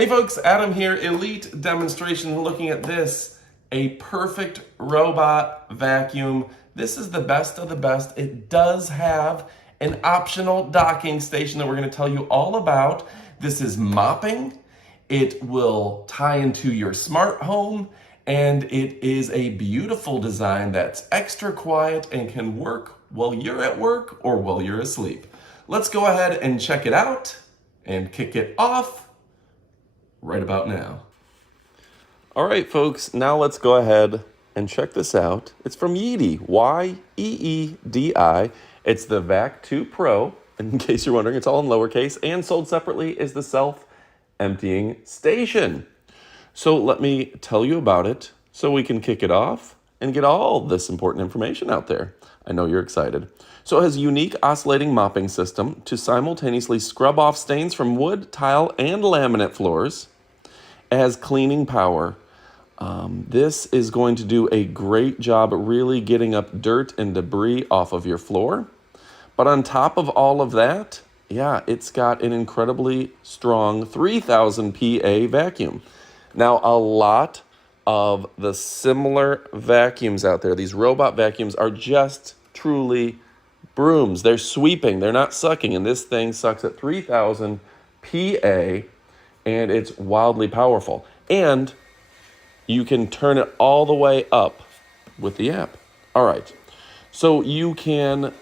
Hey folks, Adam here, Elite Demonstration, looking at this, a perfect robot vacuum. This is the best of the best. It does have an optional docking station that we're going to tell you all about. This is mopping. It will tie into your smart home, and it is a beautiful design that's extra quiet and can work while you're at work or while you're asleep. Let's go ahead and check it out and kick it off right about now. All right, folks, now let's go ahead and check this out. It's from Yeedi, Y-E-E-D-I. It's the Vac 2 Pro. In case you're wondering, it's all in lowercase, and sold separately is the self-emptying station. So let me tell you about it so we can kick it off and get all this important information out there. I know you're excited. So it has a unique oscillating mopping system to simultaneously scrub off stains from wood, tile, and laminate floors. It has cleaning power. This is going to do a great job at really getting up dirt and debris off of your floor. But on top of all of that, yeah, it's got an incredibly strong 3000 PA vacuum. Now, a lot of the similar vacuums out there, these robot vacuums, are just truly brooms. They're sweeping, they're not sucking, and this thing sucks at 3000 PA, and it's wildly powerful. And you can turn it all the way up with the app. All right, so you can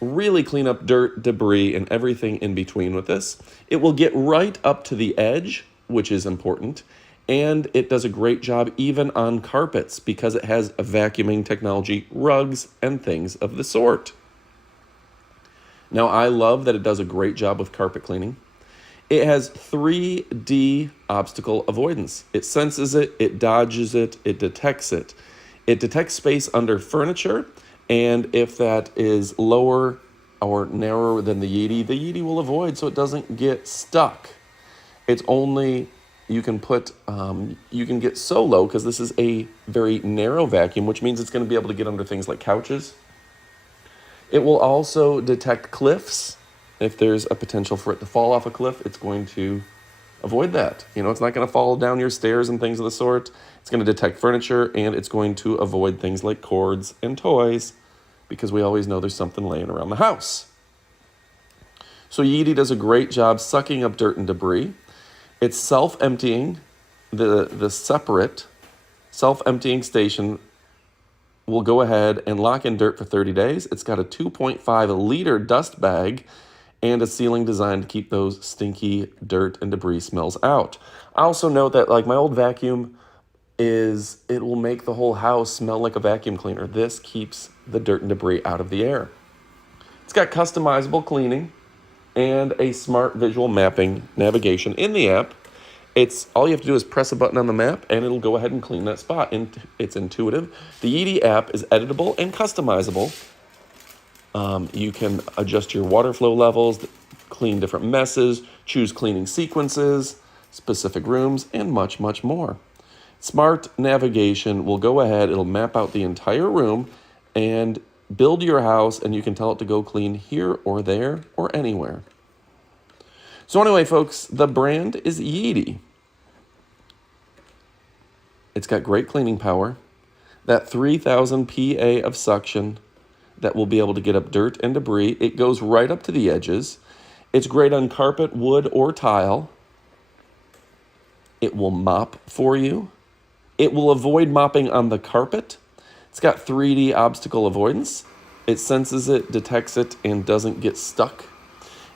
really clean up dirt, debris, and everything in between with this. It will get right up to the edge, which is important, and it does a great job even on carpets because it has a vacuuming technology, rugs, and things of the sort. Now, I love that it does a great job with carpet cleaning. It has 3D obstacle avoidance. It senses it, it dodges it, it detects it. It detects space under furniture, and if that is lower or narrower than the Yeedi will avoid so it doesn't get stuck. It's only, you can get so low because this is a very narrow vacuum, which means it's going to be able to get under things like couches. It will also detect cliffs. If there's a potential for it to fall off a cliff, it's going to avoid that. You know, it's not going to fall down your stairs and things of the sort. It's going to detect furniture, and it's going to avoid things like cords and toys because we always know there's something laying around the house. So Yeedi does a great job sucking up dirt and debris. It's self-emptying. The separate self-emptying station will go ahead and lock in dirt for 30 days. It's got a 2.5 liter dust bag and a ceiling designed to keep those stinky dirt and debris smells out. I also note that, like my old vacuum, it will make the whole house smell like a vacuum cleaner. This keeps the dirt and debris out of the air. It's got customizable cleaning and a smart visual mapping navigation in the app. It's all you have to do is press a button on the map and it'll go ahead and clean that spot. And it's intuitive. The Yeedi app is editable and customizable. You can adjust your water flow levels, clean different messes, choose cleaning sequences, specific rooms, and much, much more. Smart navigation will go ahead, it'll map out the entire room and build your house, and you can tell it to go clean here or there or anywhere. So anyway, folks, the brand is Yeedi. It's got great cleaning power, that 3000 PA of suction that will be able to get up dirt and debris. It goes right up to the edges. It's great on carpet, wood, or tile. It will mop for you. It will avoid mopping on the carpet. It's got 3D obstacle avoidance. It senses it, detects it, and doesn't get stuck.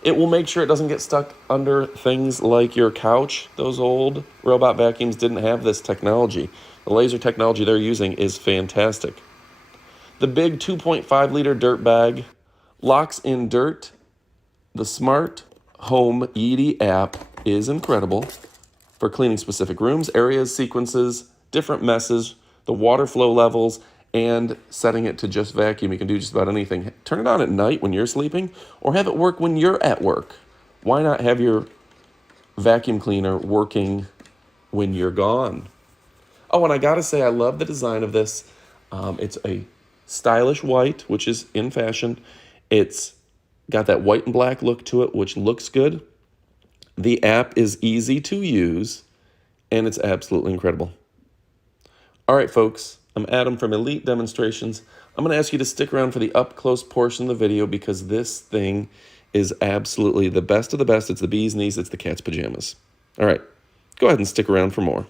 It will make sure it doesn't get stuck under things like your couch. Those old robot vacuums didn't have this technology. The laser technology they're using is fantastic. The big 2.5 liter dirt bag locks in dirt. The smart home Yeedi app is incredible for cleaning specific rooms, areas, sequences, different messes, the water flow levels, and setting it to just vacuum. You can do just about anything. Turn it on at night when you're sleeping, or have it work when you're at work. Why not have your vacuum cleaner working when you're gone? Oh, and I gotta say, I love the design of this. It's a stylish white, which is in fashion. It's got that white and black look to it, which looks good. The app is easy to use, and it's absolutely incredible. All right, folks, I'm Adam from Elite Demonstrations. I'm going to ask you to stick around for the up-close portion of the video because this thing is absolutely the best of the best. It's the bee's knees. It's the cat's pajamas. All right, go ahead and stick around for more.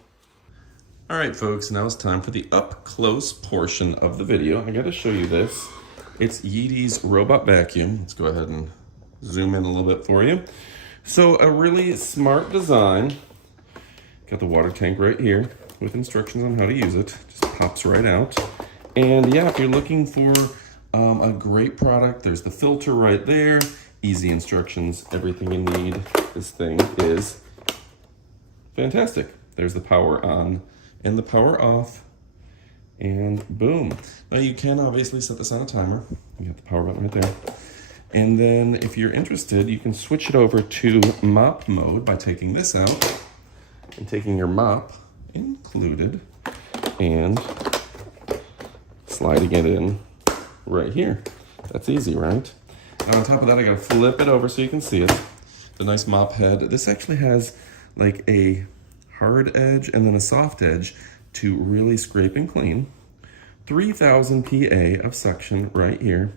All right, folks, now it's time for the up-close portion of the video. I got to show you this. It's Yeedi's robot vacuum. Let's go ahead and zoom in a little bit for you. So a really smart design. Got the water tank right here with instructions on how to use it. Just pops right out. And yeah, if you're looking for a great product, there's the filter right there. Easy instructions, everything you need. This thing is fantastic. There's the power on and the power off. And boom. Now you can obviously set this on a timer. You got the power button right there. And then if you're interested, you can switch it over to mop mode by taking this out and taking your mop included and sliding it in right here. That's easy, right? Now on top of that, I gotta flip it over so you can see it. The nice mop head. This actually has like a hard edge and then a soft edge to really scrape and clean. 3000 PA of suction right here.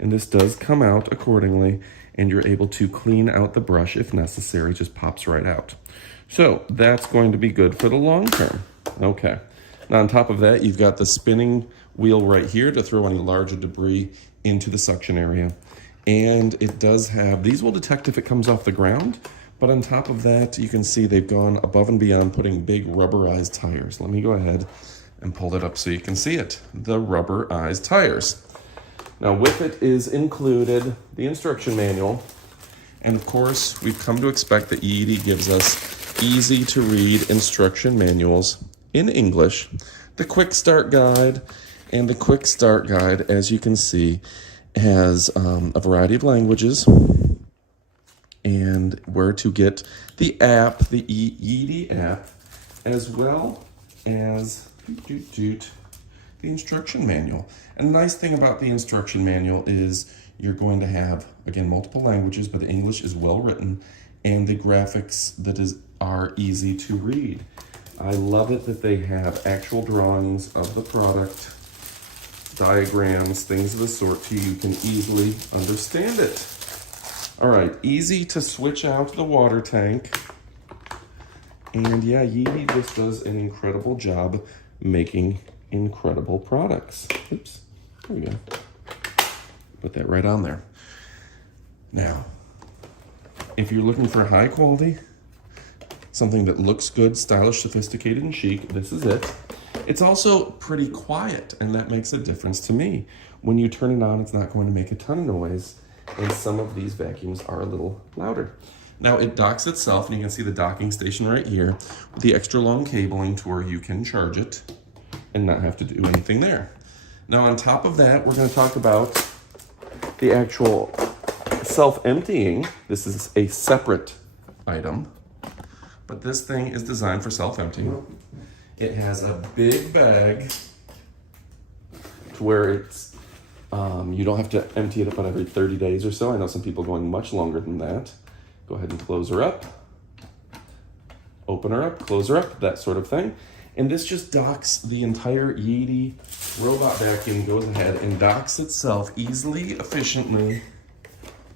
And this does come out accordingly, and you're able to clean out the brush if necessary. It just pops right out. So that's going to be good for the long term. Okay. Now on top of that, you've got the spinning wheel right here to throw any larger debris into the suction area. And it does have, these will detect if it comes off the ground, but on top of that, you can see they've gone above and beyond putting big rubberized tires. Let me go ahead and pull it up so you can see it. The rubberized tires. Now with it is included the instruction manual. And of course, we've come to expect that Yeedi gives us easy to read instruction manuals in English. The quick start guide, and the quick start guide, as you can see, has a variety of languages and where to get the app, the Yeedi app, as well as the instruction manual. And the nice thing about the instruction manual is you're going to have, again, multiple languages, but the English is well written and the graphics are easy to read. I love it that they have actual drawings of the product, diagrams, things of the sort, so you can easily understand it. All right, easy to switch out the water tank. And yeah, Yeedi just does an incredible job making incredible products. Oops, there we go. Put that right on there. Now, if you're looking for high quality, something that looks good, stylish, sophisticated, and chic, this is it. It's also pretty quiet, and that makes a difference to me. When you turn it on, it's not going to make a ton of noise, and some of these vacuums are a little louder. Now it docks itself, and you can see the docking station right here with the extra long cabling to where you can charge it and not have to do anything there. Now on top of that, we're going to talk about the actual self-emptying. This is a separate item, but this thing is designed for self-emptying. It has a big bag to where it's you don't have to empty it up every 30 days or so. I know some people going much longer than that. Go ahead and close her up, open her up, close her up, that sort of thing. And this just docks the entire Yeedi robot vacuum, goes ahead and docks itself easily, efficiently,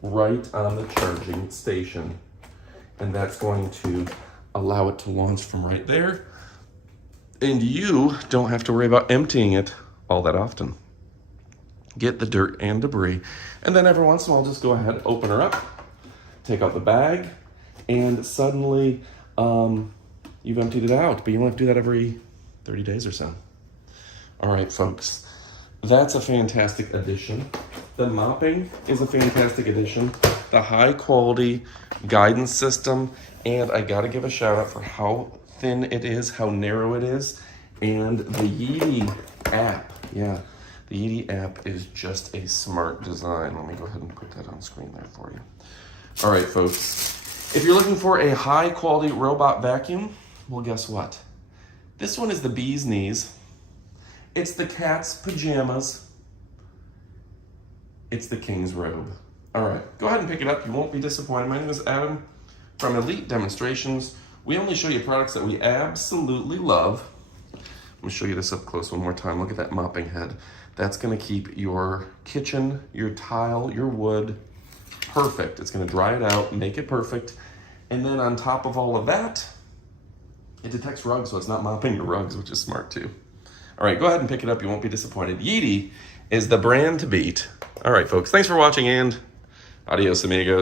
right on the charging station. And that's going to allow it to launch from right there. And you don't have to worry about emptying it all that often. Get the dirt and debris. And then every once in a while, just go ahead, open her up, take out the bag, and suddenly you've emptied it out. But you don't have to do that every 30 days or so. All right, folks, that's a fantastic addition. The mopping is a fantastic addition. The high quality guidance system, and I gotta give a shout out for how thin it is, how narrow it is, and the Yeedi app. Yeah, the Yeedi app is just a smart design. Let me go ahead and put that on screen there for you. All right, folks, if you're looking for a high quality robot vacuum, well, guess what? This one is the bee's knees. It's the cat's pajamas. It's the king's robe. All right, go ahead and pick it up. You won't be disappointed. My name is Adam from Elite Demonstrations. We only show you products that we absolutely love. I'm gonna show you this up close one more time. Look at that mopping head. That's gonna keep your kitchen, your tile, your wood perfect. It's gonna dry it out, make it perfect. And then on top of all of that, it detects rugs, so it's not mopping your rugs, which is smart too. All right, go ahead and pick it up. You won't be disappointed. Yeedi is the brand to beat. All right, folks, thanks for watching, and adios, amigos.